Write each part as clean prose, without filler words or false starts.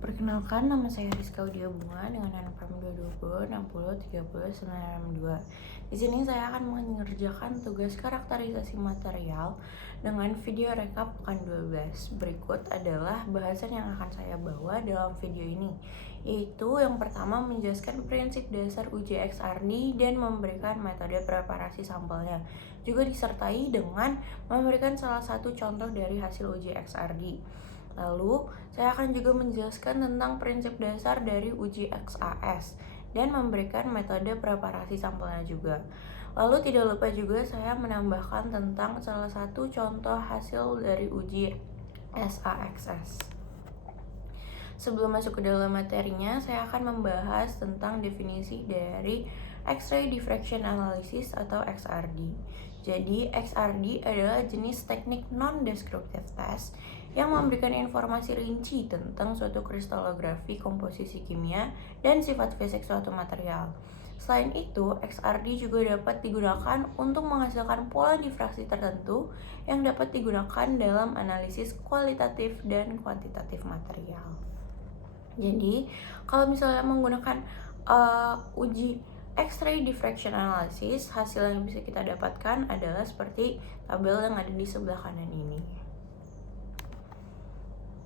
Perkenalkan, nama saya Rizka Udia Bunga dengan NPM 22060303962. Di sini saya akan mengerjakan tugas karakterisasi material dengan video rekap pekan 12. Berikut adalah bahasan yang akan saya bawa dalam video ini, yaitu yang pertama menjelaskan prinsip dasar uji XRD dan memberikan metode preparasi sampelnya. Juga disertai dengan memberikan salah satu contoh dari hasil uji XRD. Lalu, saya akan juga menjelaskan tentang prinsip dasar dari uji XAS dan memberikan metode preparasi sampelnya juga. Lalu tidak lupa juga saya menambahkan tentang salah satu contoh hasil dari uji SAXS. Sebelum masuk ke dalam materinya, saya akan membahas tentang definisi dari X-ray diffraction analysis atau XRD. Jadi, XRD adalah jenis teknik non-descriptive test yang memberikan informasi rinci tentang suatu kristalografi, komposisi kimia, dan sifat fisik suatu material. Selain itu, XRD juga dapat digunakan untuk menghasilkan pola difraksi tertentu yang dapat digunakan dalam analisis kualitatif dan kuantitatif material. Jadi, kalau misalnya menggunakan uji X-ray diffraction analysis, hasil yang bisa kita dapatkan adalah seperti tabel yang ada di sebelah kanan ini.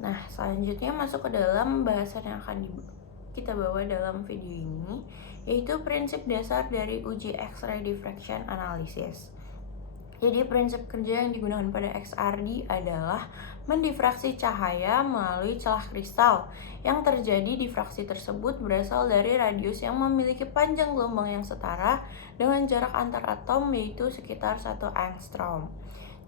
Nah, selanjutnya masuk ke dalam bahasan yang akan kita bawa dalam video ini, yaitu prinsip dasar dari uji X-ray diffraction analysis. Jadi prinsip kerja yang digunakan pada XRD adalah mendifraksi cahaya melalui celah kristal. Yang terjadi difraksi tersebut berasal dari radius yang memiliki panjang gelombang yang setara dengan jarak antar atom, yaitu sekitar 1 angstrom.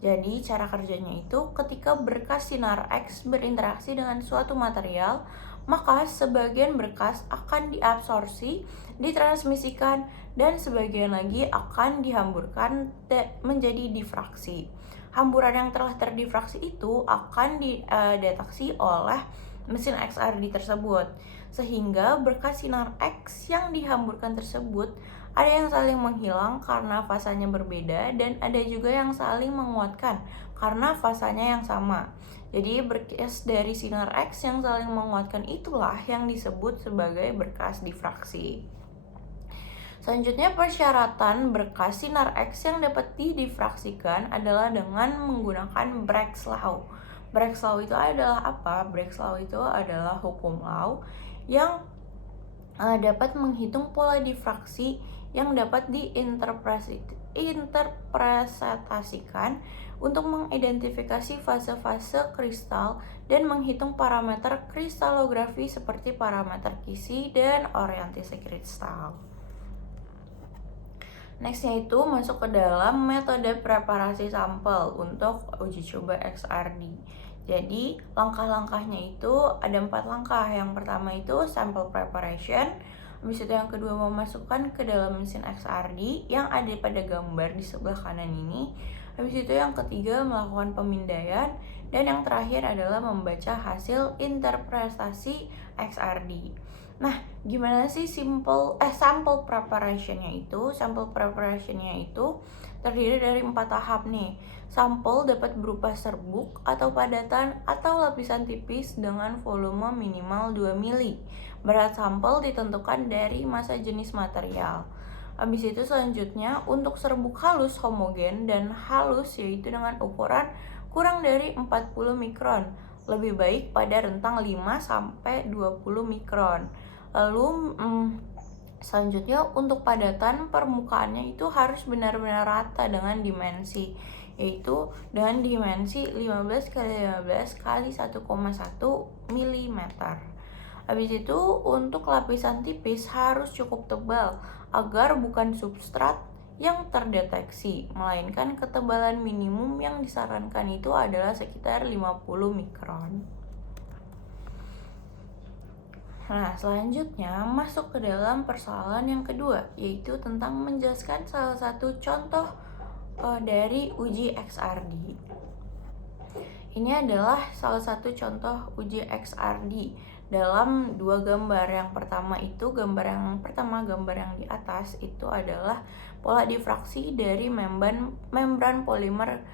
Jadi cara kerjanya itu ketika berkas sinar X berinteraksi dengan suatu material, maka sebagian berkas akan diabsorpsi, ditransmisikan, dan sebagian lagi akan dihamburkan menjadi difraksi. Hamburan yang telah terdifraksi itu akan dideteksi oleh mesin XRD tersebut, sehingga berkas sinar X yang dihamburkan tersebut ada yang saling menghilang karena fasanya berbeda, dan ada juga yang saling menguatkan karena fasanya yang sama. Jadi berkas dari sinar X yang saling menguatkan itulah yang disebut sebagai berkas difraksi. Selanjutnya, persyaratan berkas sinar X yang dapat didifraksikan adalah dengan menggunakan Bragg's Law. Bragg's Law itu adalah apa? Bragg's Law itu adalah hukum law yang dapat menghitung pola difraksi yang dapat diinterpretasikan untuk mengidentifikasi fase-fase kristal dan menghitung parameter kristalografi seperti parameter Kisi dan orientasi kristal. Nextnya itu masuk ke dalam metode preparasi sampel untuk uji coba XRD. Jadi langkah-langkahnya itu ada 4 langkah. Yang pertama itu sample preparation. Habis itu yang kedua memasukkan ke dalam mesin XRD yang ada pada gambar di sebelah kanan ini. Habis itu yang ketiga melakukan pemindaian. Dan yang terakhir adalah membaca hasil interpretasi XRD. Nah, gimana sih sample preparationnya itu? Sample preparationnya itu terdiri dari 4 tahap nih. Sampel dapat berupa serbuk atau padatan atau lapisan tipis dengan volume minimal 2 mili. Berat sampel ditentukan dari massa jenis material. Habis itu selanjutnya untuk serbuk halus homogen dan halus yaitu dengan ukuran kurang dari 40 mikron. Lebih baik pada rentang 5 sampai 20 mikron. Lalu selanjutnya untuk padatan permukaannya itu harus benar-benar rata dengan dimensi, yaitu dengan dimensi 15 x 15 x 1,1 mm. Habis itu untuk lapisan tipis harus cukup tebal agar bukan substrat yang terdeteksi, melainkan ketebalan minimum yang disarankan itu adalah sekitar 50 mikron. Nah, selanjutnya masuk ke dalam persoalan yang kedua, yaitu tentang menjelaskan salah satu contoh dari uji XRD. Ini adalah salah satu contoh uji XRD dalam 2 gambar. Yang pertama itu gambar yang di atas itu adalah pola difraksi dari membran polimer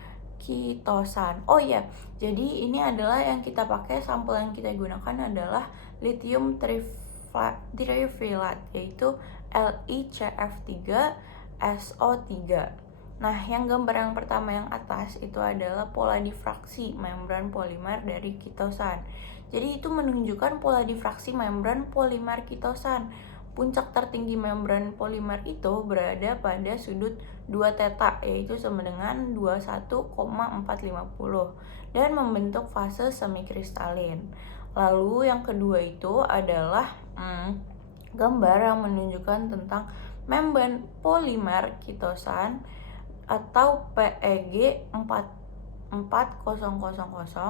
kitosan. Oh iya, jadi ini adalah yang kita pakai, sampel yang kita gunakan adalah lithium trifluoride, yaitu LiCF3SO3. Nah, yang gambar yang pertama yang atas itu adalah pola difraksi membran polimer dari kitosan. Jadi itu menunjukkan pola difraksi membran polimer kitosan. Puncak tertinggi membran polimer itu berada pada sudut 2 theta, yaitu sama dengan 21,450 dan membentuk fase semikristalin. Lalu yang kedua itu adalah gambar yang menunjukkan tentang membran polimer kitosan atau PEG 4000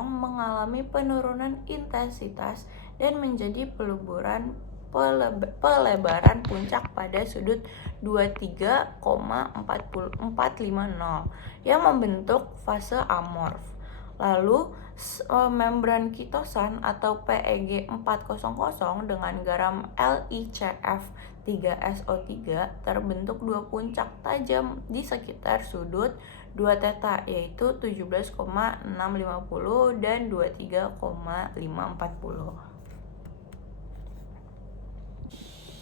mengalami penurunan intensitas dan menjadi pelebaran puncak pada sudut 23,450 yang membentuk fase amorf. Lalu membran kitosan atau PEG 400 dengan garam LiCF3SO3 terbentuk dua puncak tajam di sekitar sudut 2 theta, yaitu 17,650 dan 23,540.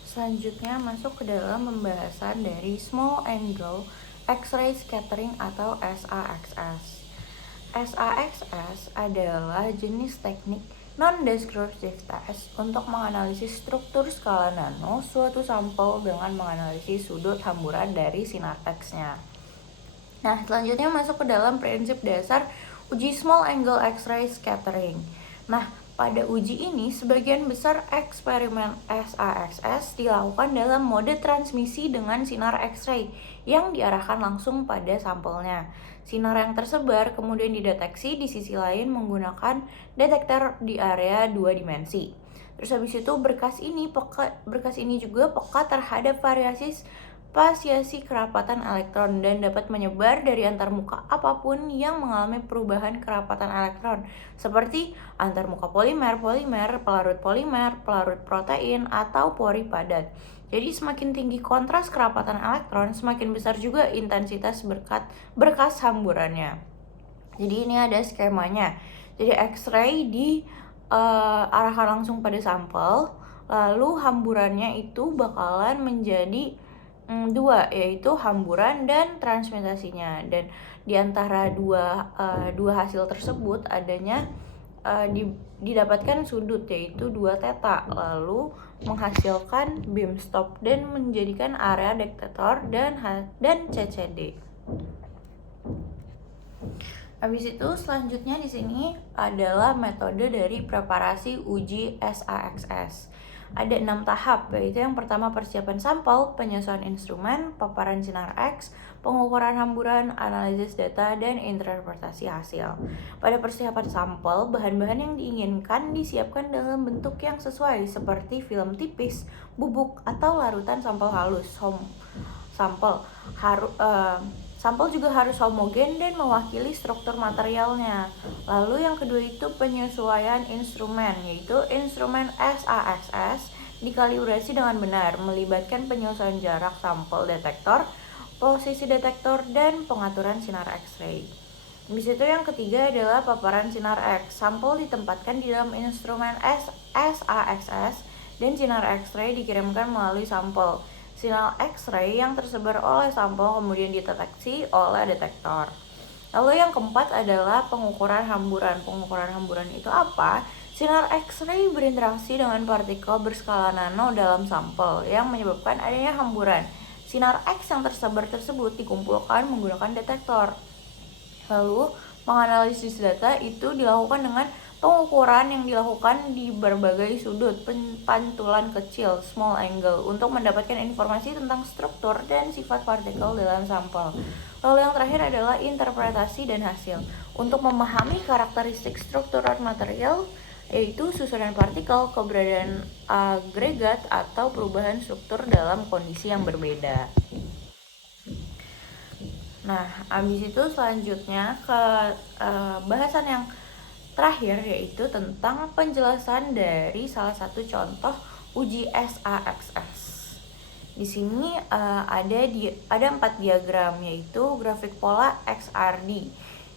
Selanjutnya masuk ke dalam pembahasan dari Small Angle X-ray Scattering atau SAXS. SAXS adalah jenis teknik non-descriptive test untuk menganalisis struktur skala nano suatu sampel dengan menganalisis sudut hamburan dari sinar X-nya. Nah, selanjutnya masuk ke dalam prinsip dasar uji Small Angle X-ray Scattering. Nah, pada uji ini, sebagian besar eksperimen SAXS dilakukan dalam mode transmisi dengan sinar X-ray yang diarahkan langsung pada sampelnya. Sinar yang tersebar kemudian dideteksi di sisi lain menggunakan detektor di area 2 dimensi. Terus habis itu berkas ini juga peka terhadap variasi kerapatan elektron dan dapat menyebar dari antarmuka apapun yang mengalami perubahan kerapatan elektron, seperti antarmuka polimer, pelarut protein, atau pori padat. Jadi semakin tinggi kontras kerapatan elektron, semakin besar juga intensitas berkas hamburannya. Jadi ini ada skemanya. Jadi X-ray diarahkan langsung pada sampel, lalu hamburannya itu bakalan menjadi dua, yaitu hamburan dan transmitasinya. Dan di antara dua hasil tersebut adanya didapatkan sudut, yaitu 2 theta, lalu menghasilkan beam stop dan menjadikan area detektor dan CCD. Habis itu selanjutnya di sini adalah metode dari preparasi uji SAXS. Ada 6 tahap, yaitu yang pertama persiapan sampel, penyesuaian instrumen, paparan sinar X, pengukuran hamburan, analisis data, dan interpretasi hasil. Pada persiapan sampel, bahan-bahan yang diinginkan disiapkan dalam bentuk yang sesuai seperti film tipis, bubuk, atau larutan sampel halus. Sampel juga harus homogen dan mewakili struktur materialnya. Lalu yang kedua itu penyesuaian instrumen, yaitu instrumen SAXS dikalibrasi dengan benar, melibatkan penyesuaian jarak sampel detektor, posisi detektor, dan pengaturan sinar X-ray. Habis itu yang ketiga adalah paparan sinar X. Sampel ditempatkan di dalam instrumen SAXS dan sinar X-ray dikirimkan melalui sampel. Sinar X-ray yang tersebar oleh sampel kemudian dideteksi oleh detektor. Lalu yang keempat adalah pengukuran hamburan. Pengukuran hamburan itu apa? Sinar X-ray berinteraksi dengan partikel berskala nano dalam sampel yang menyebabkan adanya hamburan. Sinar X yang tersebar tersebut dikumpulkan menggunakan detektor. Lalu menganalisis data itu dilakukan dengan pengukuran yang dilakukan di berbagai sudut pantulan kecil small angle untuk mendapatkan informasi tentang struktur dan sifat partikel dalam sampel. Lalu yang terakhir adalah interpretasi dan hasil. Untuk memahami karakteristik struktural material, yaitu susunan partikel, keberadaan agregat, atau perubahan struktur dalam kondisi yang berbeda. Nah, habis itu selanjutnya ke bahasan yang terakhir, yaitu tentang penjelasan dari salah satu contoh uji SAXS. Di sini ada 4 diagram, yaitu grafik pola XRD.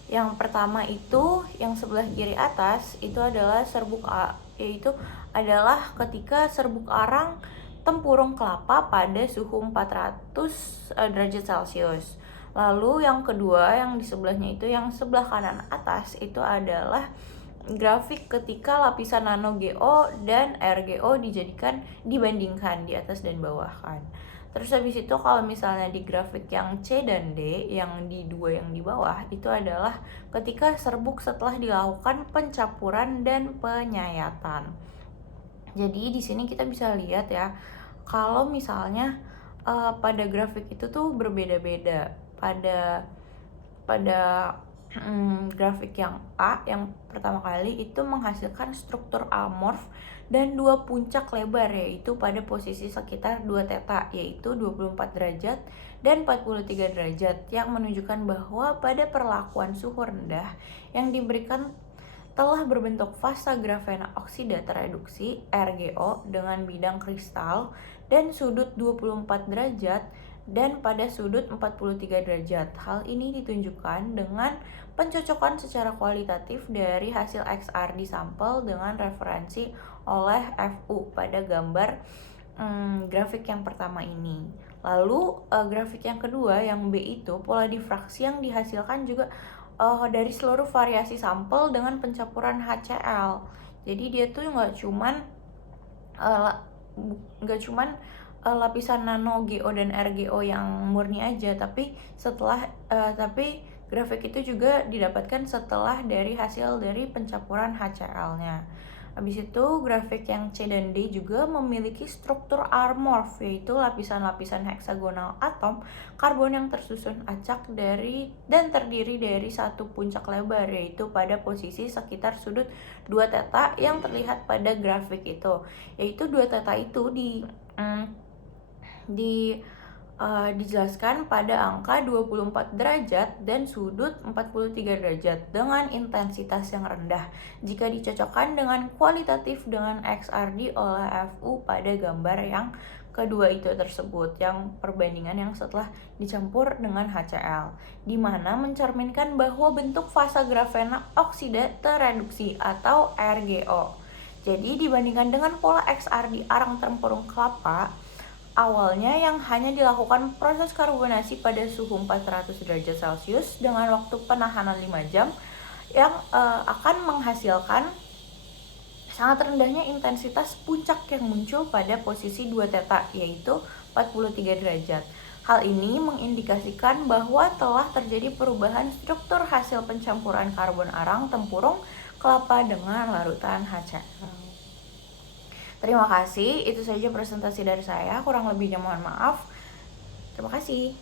Yang pertama itu yang sebelah kiri atas itu adalah serbuk A, yaitu adalah ketika serbuk arang tempurung kelapa pada suhu 400 derajat Celcius. Lalu yang kedua yang di sebelahnya itu yang sebelah kanan atas itu adalah grafik ketika lapisan nano GO dan RGO dibandingkan di atas dan bawah kan. Terus habis itu kalau misalnya di grafik yang C dan D, yang di dua yang di bawah, itu adalah ketika serbuk setelah dilakukan pencampuran dan penyayatan. Jadi di sini kita bisa lihat ya, kalau misalnya pada grafik itu tuh berbeda-beda. Pada grafik yang A yang pertama kali itu menghasilkan struktur amorf dan dua puncak lebar, yaitu pada posisi sekitar 2 theta, yaitu 24 derajat dan 43 derajat, yang menunjukkan bahwa pada perlakuan suhu rendah yang diberikan telah berbentuk fasa grafena oksida tereduksi RGO dengan bidang kristal dan sudut 24 derajat dan pada sudut 43 derajat. Hal ini ditunjukkan dengan pencocokan secara kualitatif dari hasil XR di sampel dengan referensi oleh FU pada gambar grafik yang pertama ini. Lalu grafik yang kedua yang B itu pola difraksi yang dihasilkan juga dari seluruh variasi sampel dengan pencampuran HCl. Jadi dia tuh nggak cuman lapisan nano GO dan RGO yang murni aja, tapi grafik itu juga didapatkan setelah dari hasil dari pencampuran HCl-nya. Habis itu grafik yang C dan D juga memiliki struktur amorf, yaitu lapisan-lapisan heksagonal atom karbon yang tersusun acak dan terdiri dari satu puncak lebar, yaitu pada posisi sekitar sudut 2 theta yang terlihat pada grafik itu. Yaitu 2 theta itu dijelaskan pada angka 24 derajat dan sudut 43 derajat dengan intensitas yang rendah jika dicocokkan dengan kualitatif dengan XRD oleh FU pada gambar yang kedua itu tersebut, yang perbandingan yang setelah dicampur dengan HCl, di mana mencerminkan bahwa bentuk fasa grafena oksida tereduksi atau RGO. Jadi dibandingkan dengan pola XR di arang tempurung kelapa, awalnya yang hanya dilakukan proses karbonasi pada suhu 400 derajat Celcius dengan waktu penahanan 5 jam yang akan menghasilkan sangat rendahnya intensitas puncak yang muncul pada posisi 2 theta, yaitu 43 derajat. Hal ini mengindikasikan bahwa telah terjadi perubahan struktur hasil pencampuran karbon arang tempurung kelapa dengan larutan HCl. Terima kasih, itu saja presentasi dari saya. Kurang lebihnya mohon maaf. Terima kasih.